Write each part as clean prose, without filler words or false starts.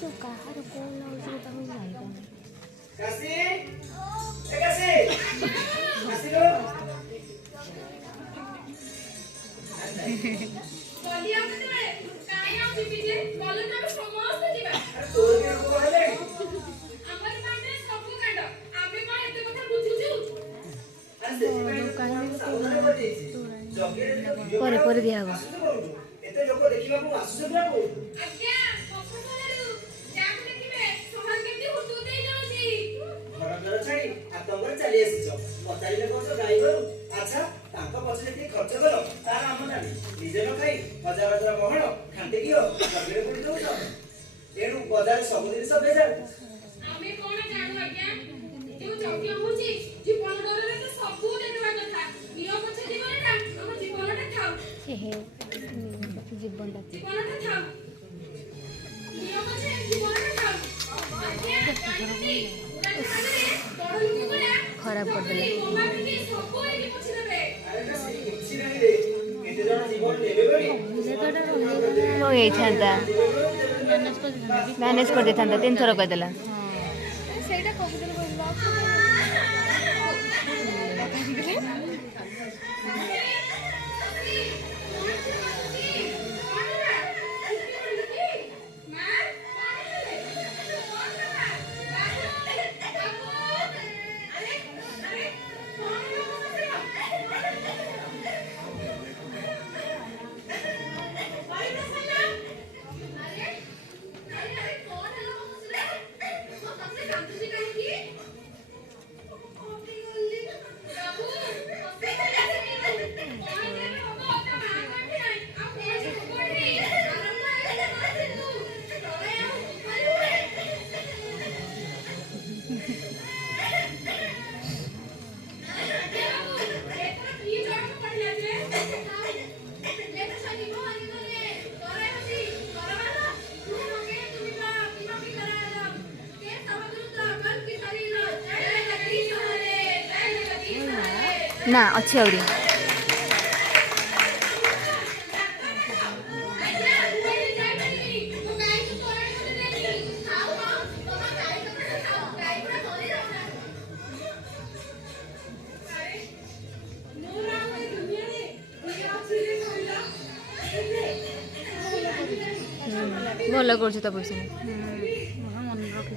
सब काହାର कौन लाउछ रे ताहु नाही का काशी ए काशी काशी लो बलिया मते काई आ जीबी जे बोलो ना समस्त जीवा तोर के को हेले हमर माने सब कांड आबे कोन एते कथा बुझुछु ପରେ ପରେ ଦିଆ ହବ एते लोक देखिबाकू आसुछ ना को आज्ञा पक्ष बोलू जाम देखिबे सोहर केति हुतु देई जाउची घर घर छाई आतंगर चली आसीछ पचारिले कोन ड्राइवर अच्छा तांका पछले ती खर्च करो तार आमदानी निजे न खाई हजार हजार महल खांटे कियो जगरे कोडी दउछ एनु बजार सब दिन सब बेजार आमे कोन जानु आज्ञा जो चौकी होची जीवन डरे तो सबू देखबा कथा नियो पछ जीवनटा हम जीवनटा थाउ हे जीवनटा जीवनटा थाउ नियो पछ जीवनटा थाउ आज्ञा काईती उड़ा छाड़े बड़ लोक गला खराब कर देले मम्मा के सबू एके पछ देबे अरे ना से किछि नाही रे केते जण जीवन देबे बरी हो गई था मैनेज कर देता 3 थर कह देला ସେଇଟା କହିଦେଲେ ना अच्छी आउरी ଭଲ କରୁଛୁ ତା ପଇସା ମନେ ରଖେ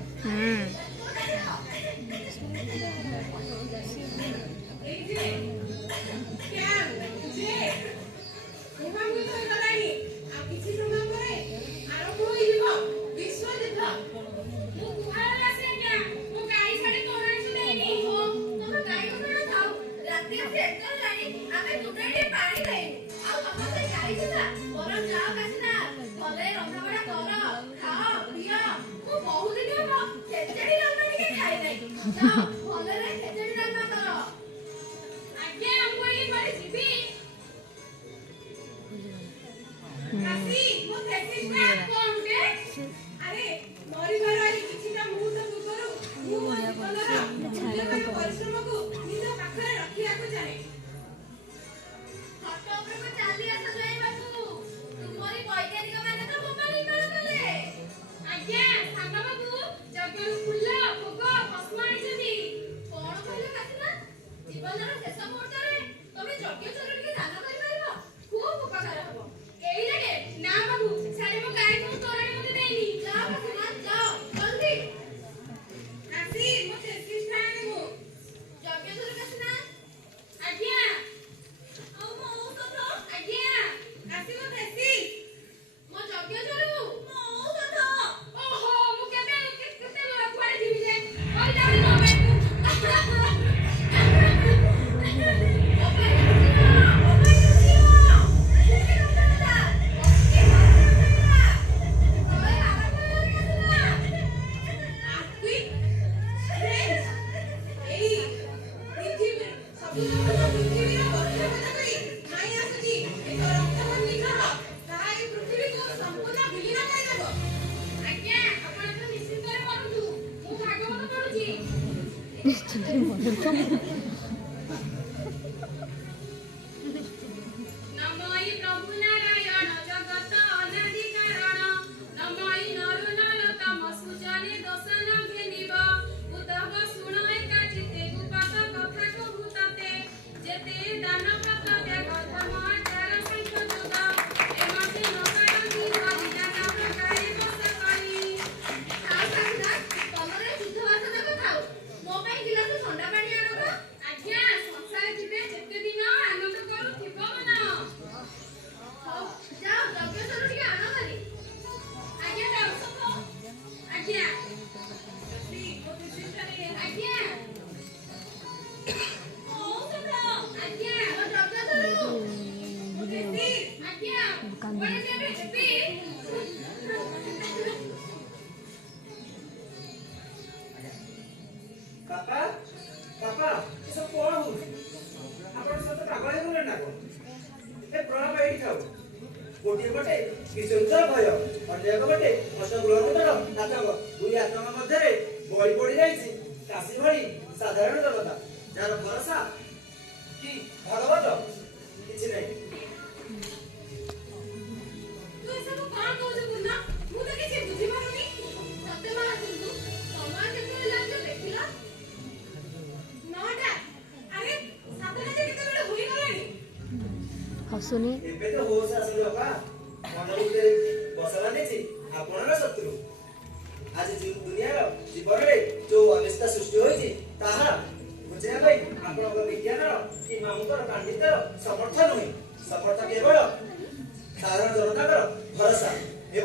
प्रभु नारायण जगत अनादि कारण नमई नरु नरोत्तम କୁଆଡ଼େ ଯିବେ ହେବି? ବାପା ବାପା ଏସବୁ କଣ ହଉଛି? ଆପଣ ସତ ପାଗଳ ହେଇଗଲେ ନା କଣ? ଏ ପ୍ରଣାମ ଏଇଠି ଥାଉ। ଗୋଟିଏ ପଟେ ବିଶ୍ୱର ଭୟ, ଅନ୍ୟ ଏକ ପଟେ ଅଷ୍ଟଗ୍ରହର ନାଟକ, ଦୁଇ ଆତ୍ମା ମଧ୍ୟରେ ବଳି ପଡି ଯାଇଛି କାଶୀ ଭଳି ସାଧାରଣ ଜନତା, ଯାହାର ଭରସା କି ଭଗବତ କିଛି ନାହିଁ। ତୁ ଏସବୁ କଣ କହୁଛୁ ପୂର୍ଣ୍ଣ? ମୁଁ ତ କିଛି ବୁଝିପାରୁନି। ସତ୍ୟଭାମା ଆସନ୍ତୁ, ସମୟ କେତେବେଳେ ଲାଗିବ ଦେଖିଲ? 9ଟା। ଆରେ 7ଟା ଯେ କେତେବେଳେ ହୋଇଗଲାଣି? ହସୁନି। ଏବେ ତ ହୋସ ଆସିଲ ବାପା। ମନ ଭିତରେ ବସା ବାନ୍ଧିଛି ଆପଣଙ୍କ ଶତ୍ରୁ। ଆଜି ଦୁନିଆର ଜୀବନରେ ଯୋଉ ଅନିଷ୍ଟା ସୃଷ୍ଟି ହୋଇଛି ତାହା ବୁଝିବା ପାଇଁ ଆପଣଙ୍କ ବିଜ୍ଞାନର କି ମାମୁଙ୍କର ପାଣ୍ଡିତ୍ୟର ସମର୍ଥ ନୁହେଁ। ସମର୍ଥ କେବଳ ସାଧାରଣ ଜନତାଙ୍କର ଭରସା।